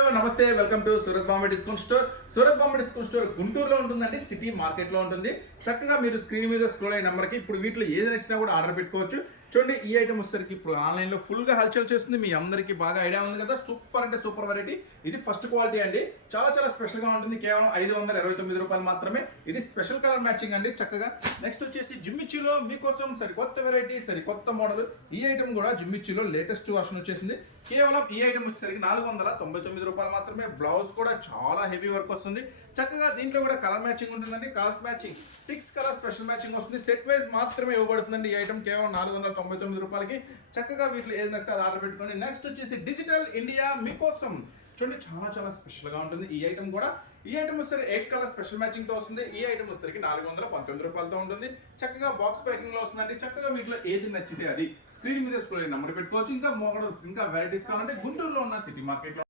Hello నమస్తే welcome to Surat Bombay discount store. Surat Bombay discount store గుంటూరులో ఉంటుందండి, సిటీ మార్కెట్లో ఉంటుంది. చక్కగా మీరు స్క్రీన్ మీద స్క్రోల్ అయిన నెంబర్కి ఇప్పుడు వీటిలో ఏది నచ్చినా కూడా ఆర్డర్ పెట్టుకోవచ్చు. చూడండి, ఈ ఐటమ్ వచ్చేసరికి ఇప్పుడు ఆన్లైన్లో ఫుల్గా హల్చల్ చేస్తుంది. మీ అందరికీ బాగా ఐడియా ఉంది కదా, సూపర్ అంటే సూపర్ వెరైటీ. ఇది ఫస్ట్ క్వాలిటీ అండి, చాలా చాలా స్పెషల్గా ఉంటుంది. కేవలం 529 రూపాయలు మాత్రమే. ఇది స్పెషల్ కలర్ మ్యాచింగ్ అండి. చక్కగా నెక్స్ట్ వచ్చేసి జిమ్మిచ్చిలో మీకోసం సరికొత్త వెరైటీ, సరికొత్త మోడల్. ఈ ఐటమ్ కూడా జిమ్మిచ్చిలో లేటెస్ట్ వర్షన్ వచ్చేసింది. కేవలం ఈ ఐటమ్ వచ్చేసరికి 499 రూపాయలు మాత్రమే. బ్లౌజ్ కూడా చాలా హెవీ వర్క్ వస్తుంది. చక్కగా దీంట్లో కూడా కలర్ మ్యాచింగ్ ఉంటుందండి. Colours matching 6 colour special matching వస్తుంది. సెట్ వైజ్ మాత్రమే ఇవ్వబడుతుందండి. ఈ ఐటమ్ కేవలం 499 రూపాయలకి. చక్కగా వీటిలో ఏది నచ్చితే అది ఆర్డర్ పెట్టుకోండి. నెక్స్ట్ వచ్చేసి డిజిటల్ ఇండియా మీకోసం. చూడండి, చాలా చాలా స్పెషల్గా ఉంటుంది ఈ ఐటమ్ కూడా. ఈ ఐటమ్ వచ్చేసరికి 8 కలర్ స్పెషల్ మ్యాచింగ్ తో వస్తుంది. ఈ ఐటమ్ వచ్చేసరికి 419 రూపాయలతో ఉంటుంది. చక్కగా బాక్స్ ప్యాకింగ్ లో వస్తుందండి. చక్కగా వీటిలో ఏది నచ్చితే అది స్క్రీన్ మీద స్క్రోల్ నెంబర్ పెట్టుకోవచ్చు. ఇంకా మోడల్స్, ఇంకా వెరైటీస్ కావాలంటే గుంటూరులో ఉన్న సిటీ మార్కెట్ లో